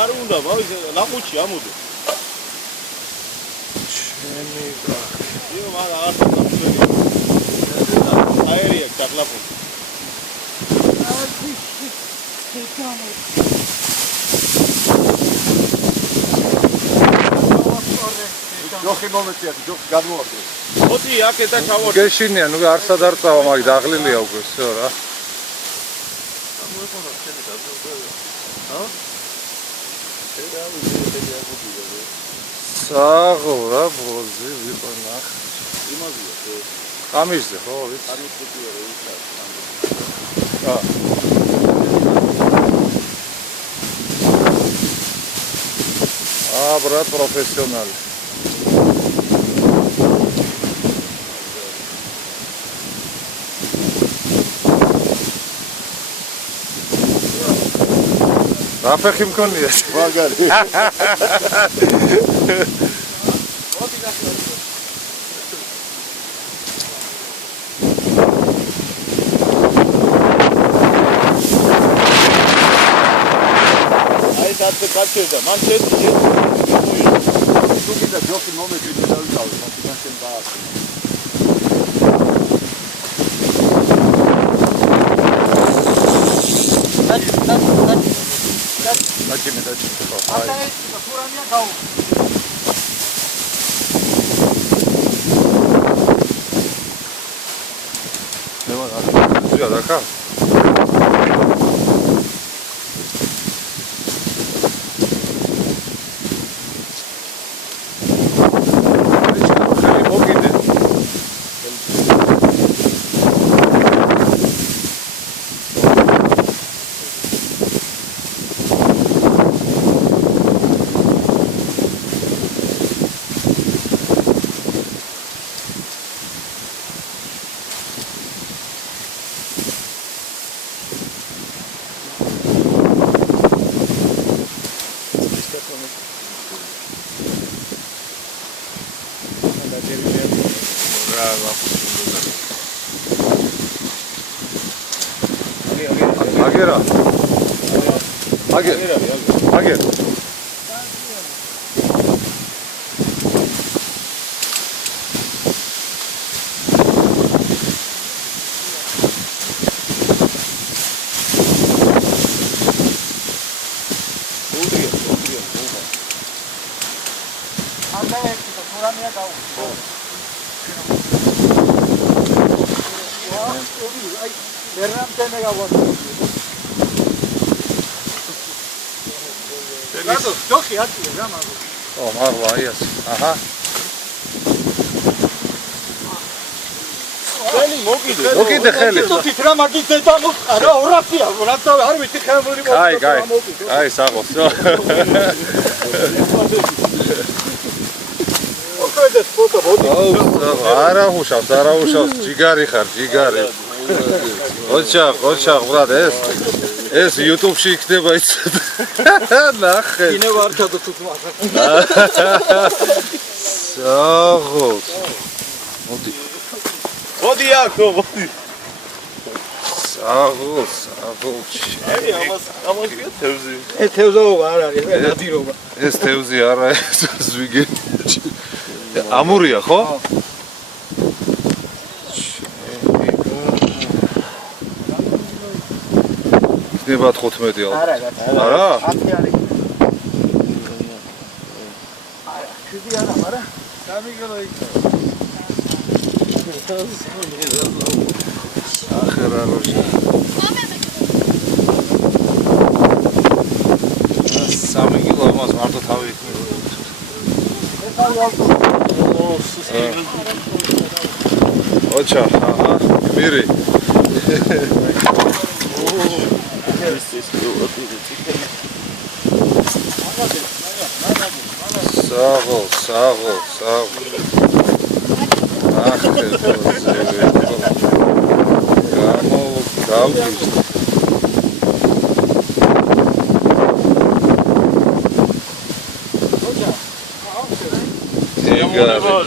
არ უნდა, ბავშვი, ლაყუჩი ამოდე. ჩემი კახი. იო, მაგრამ არ თქმა. აერია დაკლაპო. ჯოხი მომეწია, ჯოხი გადმოვარდე. მოდი აქ და ჩავარ. გეშინია, ნუ არსად არ წავა, მაგ დაღლილია უკვე, всё რა. მოეყონა შენი გადმოვარდე. ჰა? საღო რა ბოზი ვიყონა. იმაზია ხო? ამისზე ხო ვიცი? ამისზეა რა ისა. ბრატ პროფესიონალი. რა ფეხი მქონია? მაგარი. აი სადღაც გაჩერდა, მან შეძლო. თუ კიდე ჯოხი მომეწია და დავიწყავ, მაშინ შენ დაასწრე. დაჭიმე ხო. აი. ფურამია გაუ. ნემა რა დაკა? აგერა ჯოხი აწია რა მაგო. ო მარლა იას. აჰა. ხელი მოკიდე. მოკიდე ხელი. თვითონ რა მაგით ზედა მოყარა 200-ია, რა არ ვიცი ხემური მოკიდე. აი, საღოს. მოხდეს ფოტო მოდი. არა უშავს, ჯიგარი ხარ, ჯიგარი. ოჩახ, ბრატ, ეს YouTube-ში იქნება იცოდ. ნახე. კინე ვართა და თუ მაგა. საღოს. მოდი აქო, მოდი. საღოს. აი, ამას თევზი. თევზაობა არ არის, ნადირობა. ეს თევზი არა, ეს ზვიგენი. ამურია ხო? იქნება 15 არა. არა? 10 არის. არა, ქიდი არა, მაგრამ 3 კილო იქნება. ახერა როშა. 3 კილო მას მარტო თავი იქნება. ოჩა, აჰა, მირი. საღო. ახ, გავდის.